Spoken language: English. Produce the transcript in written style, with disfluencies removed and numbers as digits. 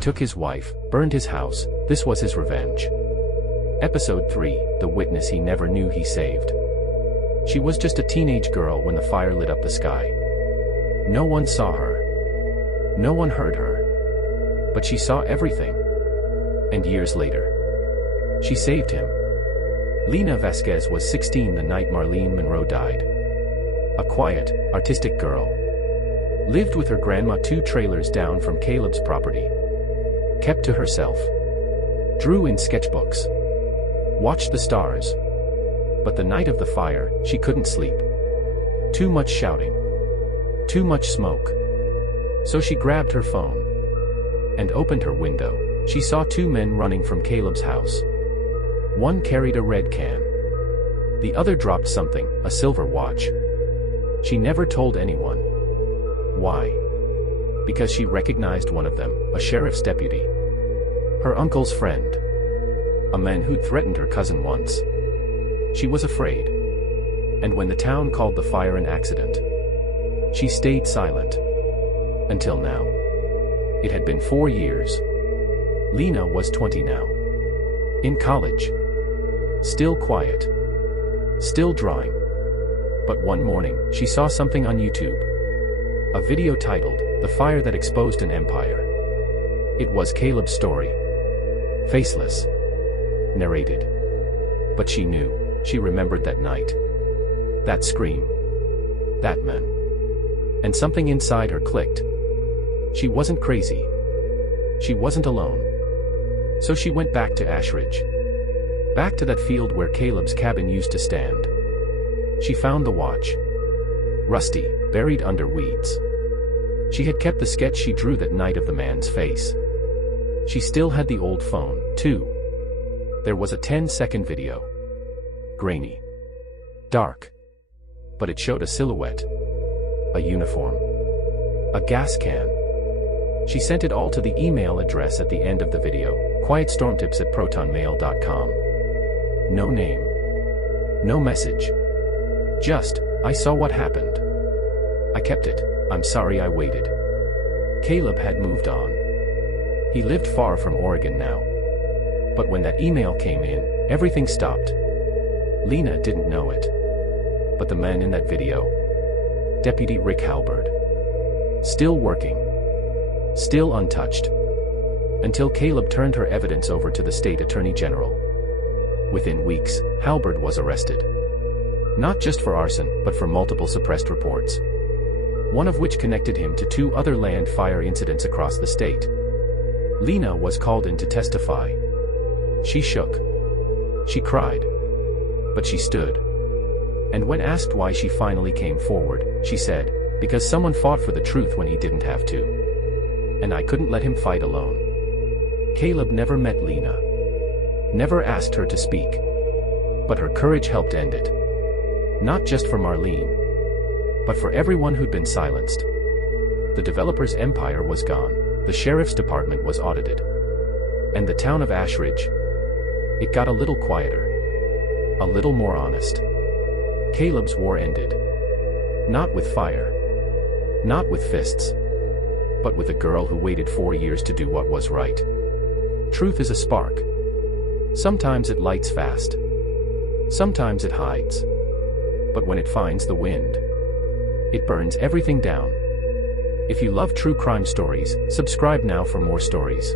took his wife, burned his house. This was his revenge. Episode 3, The Witness He Never Knew He Saved. She was just a teenage girl when the fire lit up the sky. No one saw her. No one heard her. But she saw everything. And years later, she saved him. Lena Vasquez was 16 the night Marlene Monroe died. A quiet, artistic girl. Lived with her grandma 2 trailers down from Caleb's property. Kept to herself. Drew in sketchbooks. Watched the stars. But the night of the fire, she couldn't sleep. Too much shouting. Too much smoke. So she grabbed her phone. And opened her window. She saw 2 men running from Caleb's house. One carried a red can. The other dropped something, a silver watch. She never told anyone. Why? Because she recognized one of them, a sheriff's deputy. Her uncle's friend. A man who'd threatened her cousin once. She was afraid. And when the town called the fire an accident, she stayed silent. Until now. It had been 4 years. Lena was 20 now. In college. Still quiet. Still drawing. But one morning, she saw something on YouTube. A video titled, The Fire That Exposed an Empire. It was Caleb's story. Faceless. Narrated. But she knew. She remembered that night. That scream. That man. And something inside her clicked. She wasn't crazy. She wasn't alone. So she went back to Ashridge. Back to that field where Caleb's cabin used to stand. She found the watch. Rusty, buried under weeds. She had kept the sketch she drew that night of the man's face. She still had the old phone, too. There was a 10-second video. Grainy. Dark. But it showed a silhouette. A uniform. A gas can. She sent it all to the email address at the end of the video, quietstormtips@protonmail.com. No name. No message. Just, I saw what happened. I kept it. I'm sorry I waited. Caleb had moved on. He lived far from Oregon now. But when that email came in, everything stopped. Lena didn't know it. But the man in that video. Deputy Rick Halberd. Still working. Still untouched. Until Caleb turned her evidence over to the state attorney general. Within weeks, Halberd was arrested. Not just for arson, but for multiple suppressed reports. One of which connected him to 2 other land fire incidents across the state. Lena was called in to testify. She shook. She cried. But she stood. And when asked why she finally came forward, she said, because someone fought for the truth when he didn't have to. And I couldn't let him fight alone. Caleb never met Lena. Never asked her to speak. But her courage helped end it. Not just for Marlene. But for everyone who'd been silenced. The developer's empire was gone. The sheriff's department was audited. And the town of Ashridge. It got a little quieter. A little more honest. Caleb's war ended. Not with fire. Not with fists. But with a girl who waited 4 years to do what was right. Truth is a spark. Sometimes it lights fast. Sometimes it hides. But when it finds the wind, it burns everything down. If you love true crime stories, subscribe now for more stories.